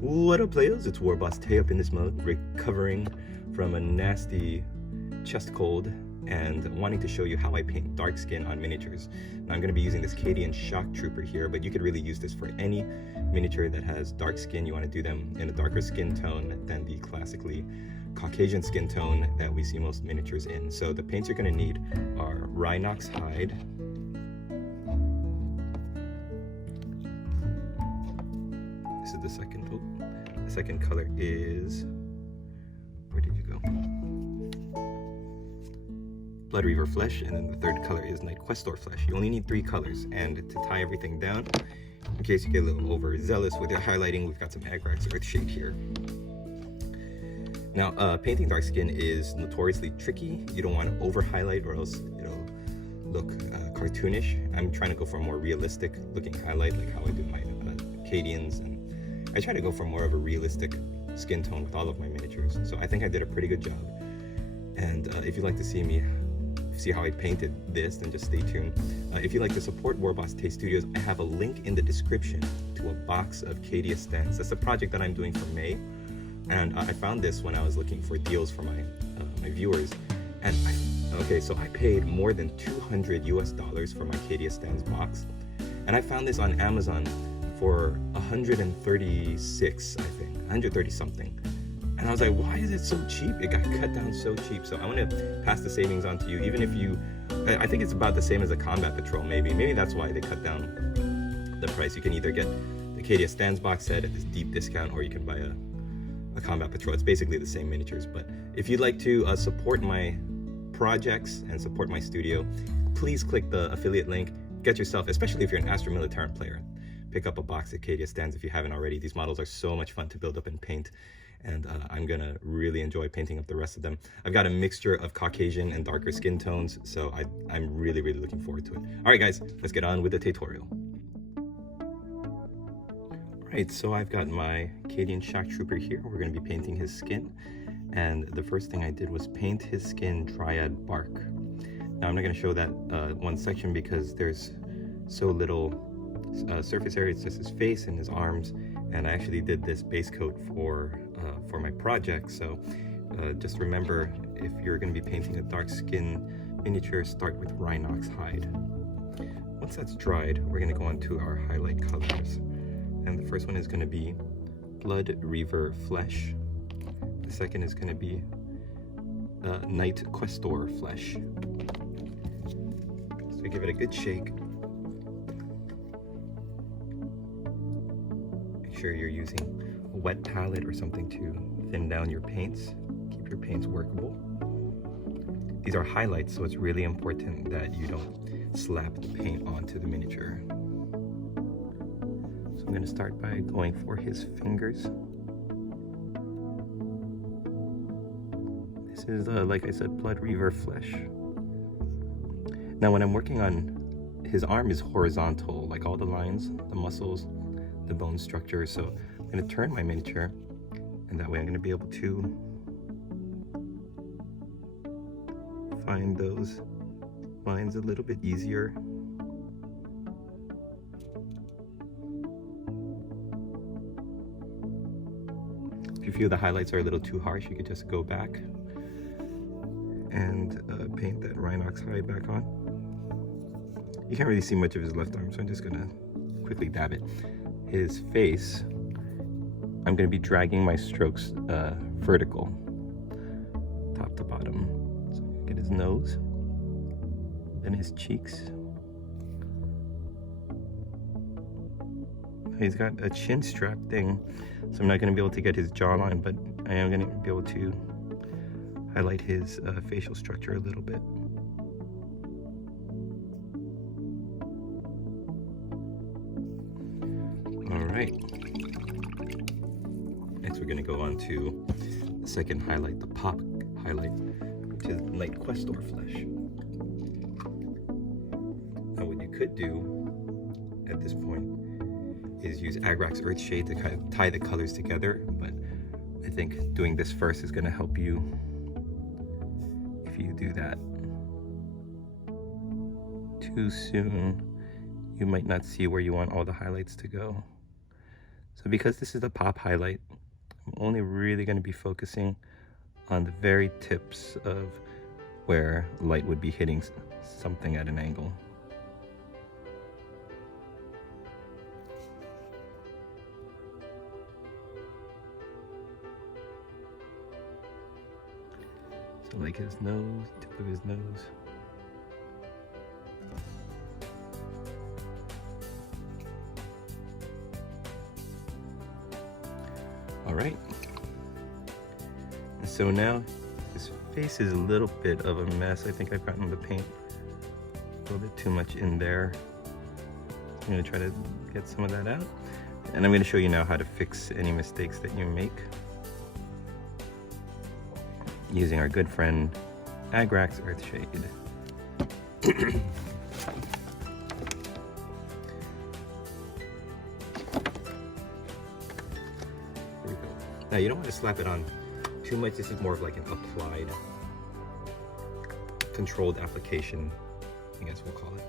What up, players? It's WarbossTae up in this mode, recovering from a nasty chest cold and wanting to show you how I paint dark skin on miniatures. Now I'm going to be using this Cadian Shock Trooper here, but you could really use this for any miniature that has dark skin. You want to do them in a darker skin tone than the classically Caucasian skin tone that we see most miniatures in. So the paints you're going to need are Rhinox hide, this is the second. The second color is, where did you go? Blood Reaver Flesh, and then the third color is Night Questor Flesh. You only need 3 colors, and to tie everything down, in case you get a little overzealous with your highlighting, we've got some Agrax Earthshade here. Now, painting dark skin is notoriously tricky. You don't want to over highlight or else it'll look cartoonish. I'm trying to go for a more realistic looking highlight, like how I do my Cadians, and I try to go for more of a realistic skin tone with all of my miniatures. So I think I did a pretty good job. And if you'd like to see how I painted this, then just stay tuned. If you'd like to support WarbossTae Studios, I have a link in the description to a box of Cadia stands. That's a project that I'm doing for May. And I found this when I was looking for deals for my viewers. And so I paid more than $200 US for my Cadia stands box. And I found this on Amazon for 136, I think, 130 something. And I was like, why is it so cheap? It got cut down so cheap. So I want to pass the savings on to you, even if I think it's about the same as a Combat Patrol, maybe that's why they cut down the price. You can either get the Cadia stands box set at this deep discount, or you can buy a Combat Patrol. It's basically the same miniatures. But if you'd like to support my projects and support my studio, please click the affiliate link. Get yourself, especially if you're an Astra Militarum player, pick up a box of Cadia stands if you haven't already. These models are so much fun to build up and paint, and I'm gonna really enjoy painting up the rest of them. I've got a mixture of Caucasian and darker skin tones, so I'm really looking forward to it. All right, guys, let's get on with the tutorial. All right, so I've got my Cadian Shock Trooper here. We're gonna be painting his skin, and the first thing I did was paint his skin Dryad bark. Now I'm not gonna show that one section because there's so little surface area. It's just his face and his arms, and I actually did this base coat for my project. So just remember, if you're going to be painting a dark skin miniature, start with Rhinox hide. Once that's dried, we're going to go on to our highlight colors, and the first one is going to be Blood Reaver Flesh. The second is going to be Night Questor Flesh. So give it a good shake. Sure you're using a wet palette or something to thin down your paints. Keep your paints workable. These are highlights, so it's really important that you don't slap the paint onto the miniature. So I'm going to start by going for his fingers. This is, like I said, Blood Reaver Flesh. Now when I'm working on his arm is horizontal, like all the lines, the muscles, the bone structure. So I'm going to turn my miniature, and that way I'm going to be able to find those lines a little bit easier. If you feel the highlights are a little too harsh, you could just go back and paint that Rhinox hide back on. You can't really see much of his left arm, so I'm just going to quickly dab it. His face, I'm going to be dragging my strokes vertical, top to bottom. So get his nose, then his cheeks. He's got a chin strap thing, so I'm not going to be able to get his jawline, but I am going to be able to highlight his facial structure a little bit. Alright, next we're going to go on to the second highlight, the pop highlight, which is Night Questor Flesh. Now what you could do at this point is use Agrax Earthshade to kind of tie the colors together, but I think doing this first is going to help you if you do that too soon. You might not see where you want all the highlights to go. So because this is a pop highlight, I'm only really going to be focusing on the very tips of where light would be hitting something at an angle. So like his nose, tip of his nose. All right. And so now his face is a little bit of a mess. I think I've gotten the paint a little bit too much in there. I'm gonna try to get some of that out. And I'm gonna show you now how to fix any mistakes that you make using our good friend Agrax Earthshade. Now you don't want to slap it on too much. This is more of like an applied, controlled application, I guess we'll call it.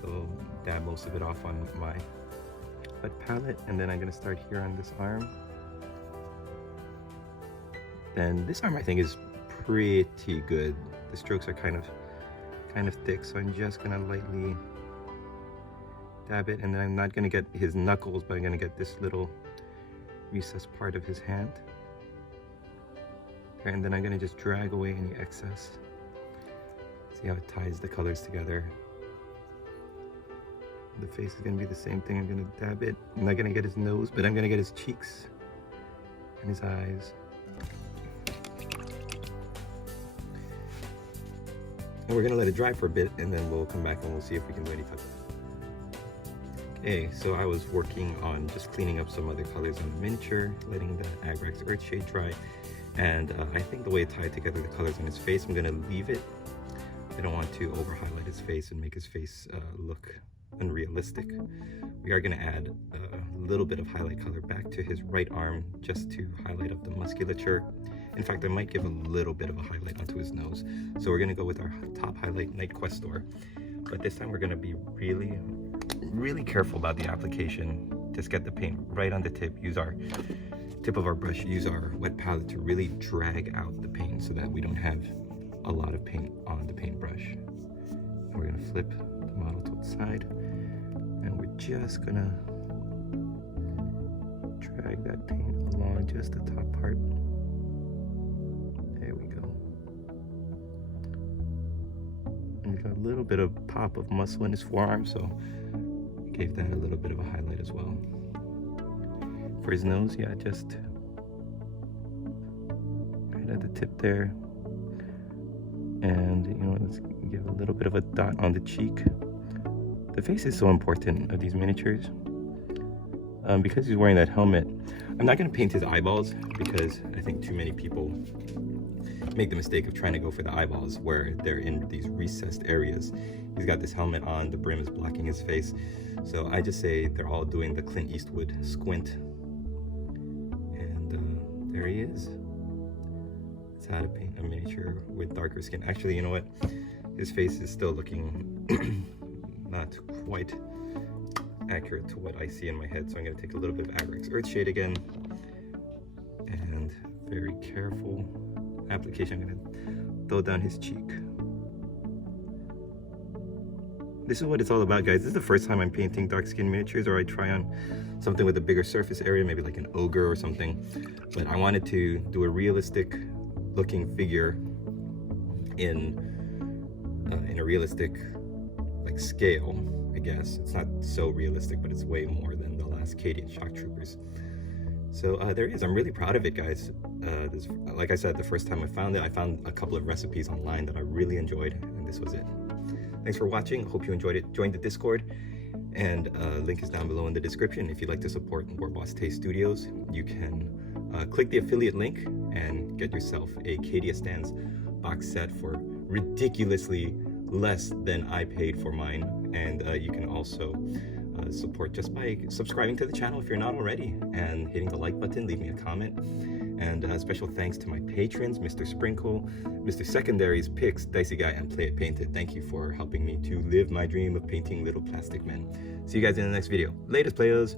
So dab most of it off on my wet palette, and then I'm going to start here on this arm. Then this arm I think is pretty good. The strokes are kind of thick, so I'm just going to lightly dab it, and then I'm not going to get his knuckles, but I'm going to get this little recessed part of his hand. And then I'm going to just drag away any excess. See how it ties the colors together. The face is going to be the same thing. I'm going to dab it. I'm not going to get his nose, but I'm going to get his cheeks and his eyes. And we're going to let it dry for a bit, and then we'll come back and we'll see if we can do any touch-up. Okay, so I was working on just cleaning up some other colors on the miniature, letting the Agrax Earthshade dry, and I think the way it tied together the colors on his face, I'm going to leave it. I don't want to over highlight his face and make his face look unrealistic. We are going to add a little bit of highlight color back to his right arm just to highlight up the musculature. In fact, I might give a little bit of a highlight onto his nose. So we're going to go with our top highlight, Night Questor, but this time we're going to be really careful about the application. Just get the paint right on the tip. Use our tip of our brush, use our wet palette to really drag out the paint so that we don't have a lot of paint on the paintbrush. And we're gonna flip the model to the side, and we're just gonna drag that paint along just the top part. There we go. And we got a little bit of pop of muscle in his forearm, so gave that a little bit of a highlight as well. For his nose, yeah, just right at the tip there. And, you know, let's give a little bit of a dot on the cheek. The face is so important of these miniatures. Because he's wearing that helmet, I'm not going to paint his eyeballs because I think too many people make the mistake of trying to go for the eyeballs where they're in these recessed areas. He's got this helmet on, the brim is blocking his face. So I just say they're all doing the Clint Eastwood squint. And there he is. That's how to paint a miniature with darker skin. Actually, you know what? His face is still looking not quite accurate to what I see in my head. So I'm going to take a little bit of Agrax Earthshade again. And very careful application. I'm going to throw down his cheek. This is what it's all about, guys. This is the first time I'm painting dark skin miniatures, or I try on something with a bigger surface area, maybe like an ogre or something. But I wanted to do a realistic looking figure in a realistic like scale, I guess. It's not so realistic, but it's way more than the last Cadia Shock Troopers. So there it is. I'm really proud of it, guys. Like I said, the first time I found it, I found a couple of recipes online that I really enjoyed, and this was it. Thanks for watching. Hope you enjoyed it. Join the Discord, and link is down below in the description. If you'd like to support WarbossTae Studios, you can click the affiliate link and get yourself a Cadia Stands box set for ridiculously less than I paid for mine. And you can also support just by subscribing to the channel if you're not already, and hitting the like button, leave me a comment. And special thanks to my patrons, Mr. Sprinkle, Mr. Secondaries, Pix, Dicey Guy, and Play It Painted. Thank you for helping me to live my dream of painting little plastic men. See you guys in the next video. Latest, players!